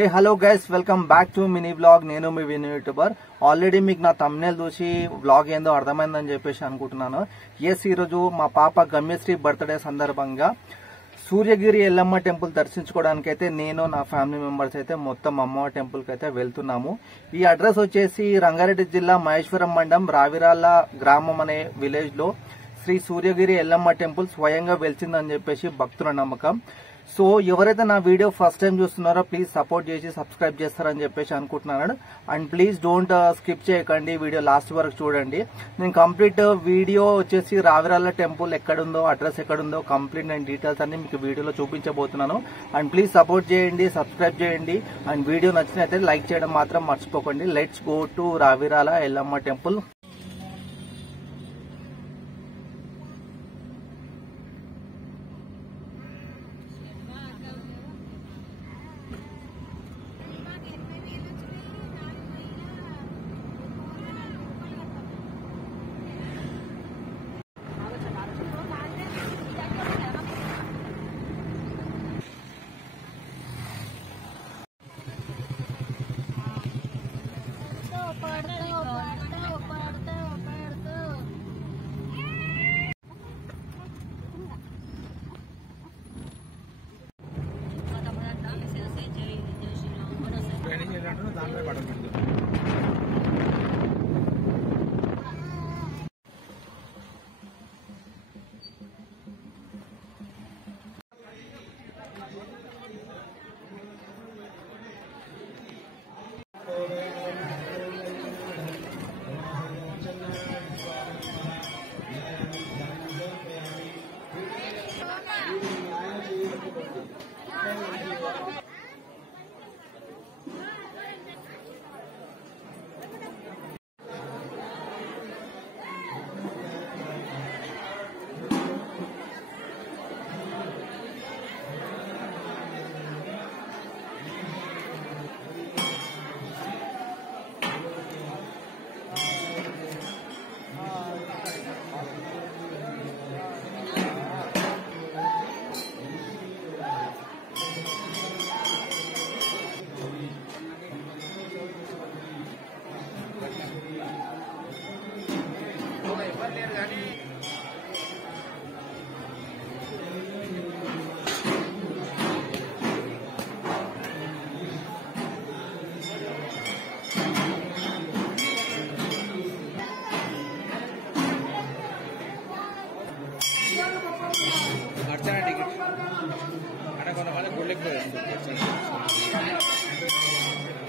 A hello guys, welcome back to mini vlog. నేను మీ win YouTuber. Already మీకు నా thumbnail చూసి వ్లాగ్ ఏందో అర్థమైందని చెప్పేసి అనుకుంటున్నాను. ఈరోజు మా పాప గమ్యశ్రీ బర్త్డే సందర్భంగా సూర్యగిరి ఎల్లమ్మ టెంపుల్ దర్శించుకోవడానికి అయితే నేను నా ఫ్యామిలీ మెంబర్స్ అయితే మొత్తం అమ్మవారి టెంపుల్ కి అయితే వెళ్తున్నాము. ఈ అడ్రస్ వచ్చేసి రంగారెడ్డి జిల్లా మహేశ్వరం మండలం రావిరాల గ్రామం అనే విలేజ్ లో శ్రీ సూర్యగిరి ఎల్లమ్మ టెంపుల్ స్వయంగా వెలిసిందని చెప్పేసి భక్తుల నమ్మకం. సో ఎవరైతే నా వీడియో ఫస్ట్ టైం చూస్తున్నారో ప్లీజ్ సపోర్ట్ చేసి సబ్స్క్రైబ్ చేస్తారని చెప్పేసి అనుకుంటున్నాను. అండ్ ప్లీజ్ డోంట్ స్కిప్ చేయకండి, వీడియో లాస్ట్ వరకు చూడండి. నేను కంప్లీట్ వీడియో వచ్చేసి రావిరాల టెంపుల్ ఎక్కడుందో, అడ్రస్ ఎక్కడుందో కంప్లీట్ నేను డీటెయిల్స్ అన్ని మీకు వీడియోలో చూపించబోతున్నాను. అండ్ ప్లీజ్ సపోర్ట్ చేయండి, సబ్స్క్రైబ్ చేయండి. అండ్ వీడియో నచ్చినట్లయితే లైక్ చేయడం మాత్రం మర్చిపోకండి. Let's go to Ravirala Yellamma temple.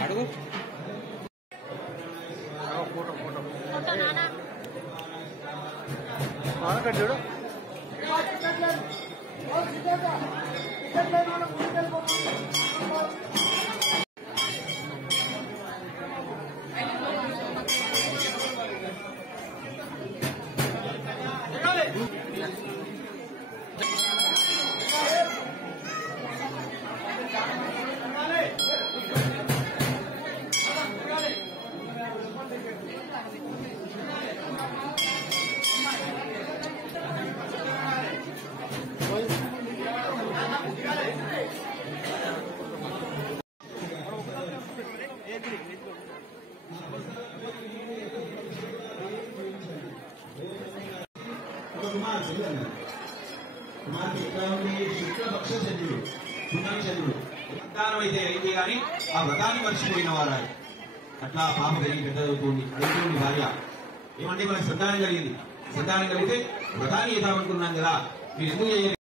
అడుగు చూడు. శుక్లపక్షచంద్రుడు పుణ్యచంద్రుడు సంతానం అయితే గాని ఆ వ్రతాన్ని మర్చిపోయిన వారా అట్లా పాప కలిగి పెద్ద అవుతుంది. అడుగుతుంది భార్య, ఏమంటే మనకి సంతానం కలిగింది, సంతానం కలిగితే వ్రతాన్ని చేద్దామనుకున్నాం కదా, మీరు ఎందుకు చేయలేదు?